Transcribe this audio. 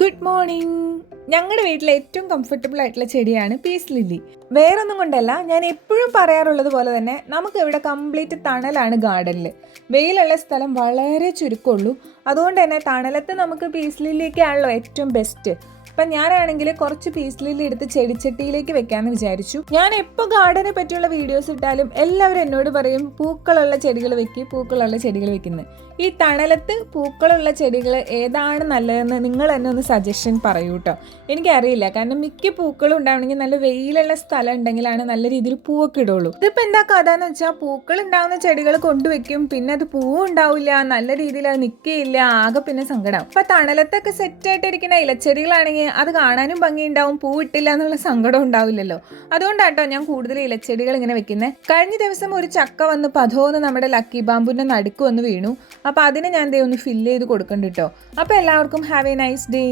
Good morning ഞങ്ങളുടെ വീട്ടിലെ ഏറ്റവും കംഫർട്ടബിൾ ആയിട്ടുള്ള ചെടിയാണ് പീസ് ലില്ലി വേറൊന്നും കൊണ്ടല്ല ഞാൻ എപ്പോഴും പറയാറുള്ളത് പോലെ തന്നെ നമുക്ക് ഇവിടെ കംപ്ലീറ്റ് തണലാണ് ഗാർഡനിൽ വെയിലുള്ള സ്ഥലം വളരെ ചുരുക്കമുള്ളൂ. അതുകൊണ്ട് തന്നെ തണലത്ത് നമുക്ക് പീസ് ലില്ലിയൊക്കെയാണല്ലോ ഏറ്റവും ബെസ്റ്റ് അപ്പം ഞാനാണെങ്കിൽ കുറച്ച് പീസ് എടുത്ത് ചെടിച്ചട്ടിയിലേക്ക് വെക്കാന്ന് വിചാരിച്ചു. ഞാൻ എപ്പോൾ ഗാർഡനെ പറ്റിയുള്ള വീഡിയോസ് ഇട്ടാലും എല്ലാവരും എന്നോട് പറയും പൂക്കളുള്ള ചെടികൾ വെക്കി പൂക്കളുള്ള ചെടികൾ വെക്കുന്നത് ഈ തണലത്ത് പൂക്കളുള്ള ചെടികൾ ഏതാണ് നല്ലതെന്ന് നിങ്ങൾ തന്നെ ഒന്ന് സജഷൻ പറയൂ കേട്ടോ എനിക്കറിയില്ല. കാരണം മിക്ക പൂക്കളും ഉണ്ടാവണമെങ്കിൽ നല്ല വെയിലുള്ള സ്ഥലം ഉണ്ടെങ്കിലാണ് നല്ല രീതിയിൽ പൂവൊക്കെ ഇടുള്ളൂ. ഇതിപ്പോൾ എന്താ കഥ എന്ന് വെച്ചാൽ പൂക്കൾ ഉണ്ടാവുന്ന ചെടികൾ കൊണ്ടുവെക്കും പിന്നെ അത് പൂവും ഉണ്ടാവില്ല നല്ല രീതിയിൽ അത് നിൽക്കുകയില്ല ആകെ പിന്നെ സങ്കടം അപ്പം തണലത്തൊക്കെ സെറ്റായിട്ടിരിക്കുന്ന ഇലച്ചെടികളാണെങ്കിൽ അത് കാണാനും ഭംഗിയുണ്ടാവും പൂ ഇട്ടില്ല എന്നുള്ള സങ്കടം ഉണ്ടാവില്ലല്ലോ. അതുകൊണ്ടാട്ടോ ഞാൻ കൂടുതൽ ഇലച്ചെടികൾ ഇങ്ങനെ വെക്കുന്നത് കഴിഞ്ഞ ദിവസം ഒരു ചക്ക വന്ന് പതോന്ന് നമ്മുടെ ലക്കി ബാമ്പുവിന്റെ നടുക്ക് വന്ന് വീണു. അപ്പോൾ അതിനെ ഞാൻ ദേ ഒന്ന് ഫില്ല് ചെയ്ത് കൊടുക്കണ്ട കേട്ടോ അപ്പോൾ എല്ലാവർക്കും ഹാവ് എ നൈസ് ഡേ.